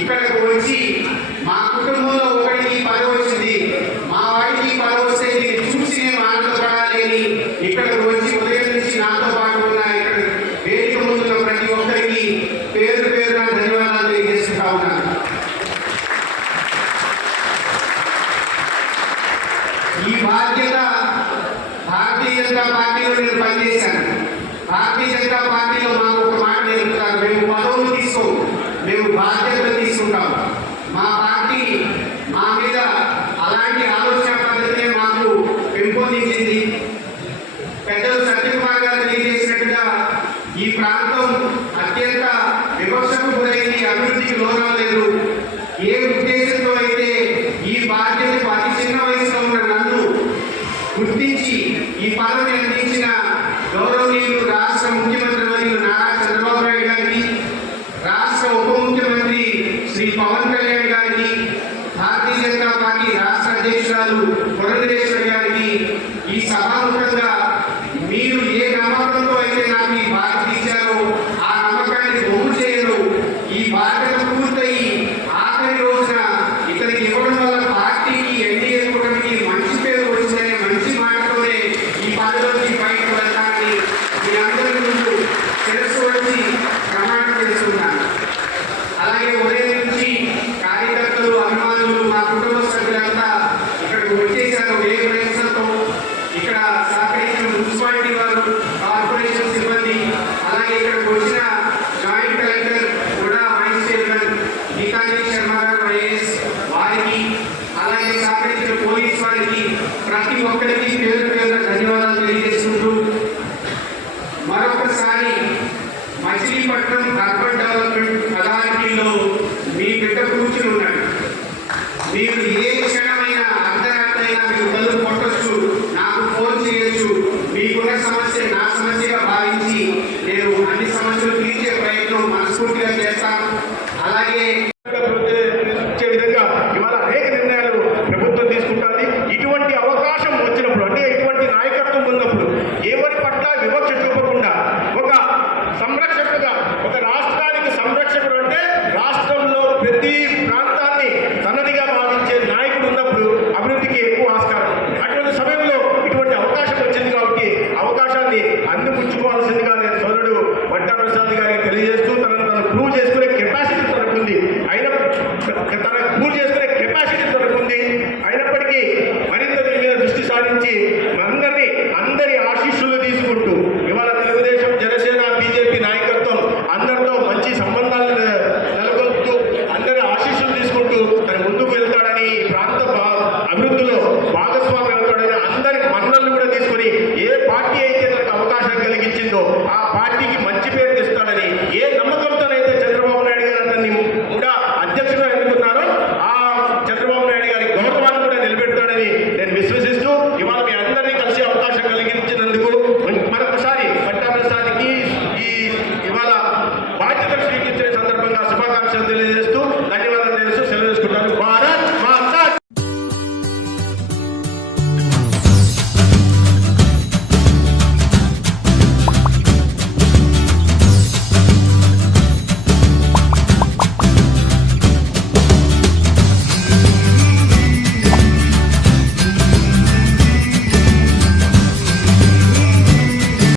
ఇక్కడికి వచ్చి మా కుటుంబంలో ఒకరికి పదవి వచ్చింది. మా వాడికి పదవి వస్తే చూసి నేను ఆనందపడాలి అని ఇక్కడికి వచ్చి ఉదయం నుంచి నాతో పాటు ఉన్న ఇక్కడ వేదిక ముందున్న ప్రతి ఒక్కరికి పేరు పేరున ధన్యవాదాలు తెలియజేస్తా ఉన్నాను. ఈ బాధ్యత భారతీయ జనతా పార్టీలో నేను పనిచేశాను. భారతీయ జనతా పార్టీలో మా బాధ్యతలు తీసుకుంటాం. మా పార్టీ మా మీద అలాంటి ఆలోచన పద్ధతినే మాకు పెంపొందించింది. పెద్దలు సత్యకుమార్ గారు తెలియజేసినట్టుగా ఈ ప్రాంతం అత్యంత వివక్షకు గురైంది అభివృద్ధికి లోనలేదు ఏ ఉద్దేశంతో అయితే ఈ బాధ్యతకు అతి చిన్న వయసులో ఉన్న నన్ను గుర్తించి ఈ పదవిని అందించిన గౌరవనీయులు రాష్ట్ర ముఖ్యమంత్రి పవన్ కళ్యాణ్ గారికి భారతీయ జనతా పార్టీ రాష్ట్ర అధ్యక్షురాలు పురంధరేశ్వరి గారికి ఈ సభాముఖంగా మచిలీపట్నం అర్బన్ డెవలప్మెంట్ అథారిటీలో మీ బిడ్డ కూర్చుని ఉన్నాడు. మీరు ఏ క్షణమైనా అర్ధరాత్రైనా మీకు కళ్ళు కొట్టచ్చు నాకు ఫోన్ చేయొచ్చు. మీకున్న సమస్య నా సమస్యగా భావించి నేను అన్ని సమస్యలు తీర్చే ప్రయత్నం మనస్ఫూర్తిగా చేస్తాను అలాగే విధంగా ఇవాళ అనేక నిర్ణయాలు ప్రభుత్వం తీసుకుంటుంది. ఇటువంటి అవకాశం వచ్చినప్పుడు అంటే ఇటువంటి నాయకత్వం ఉన్నప్పుడు ఎవరి పట్ల వివక్ష concluyes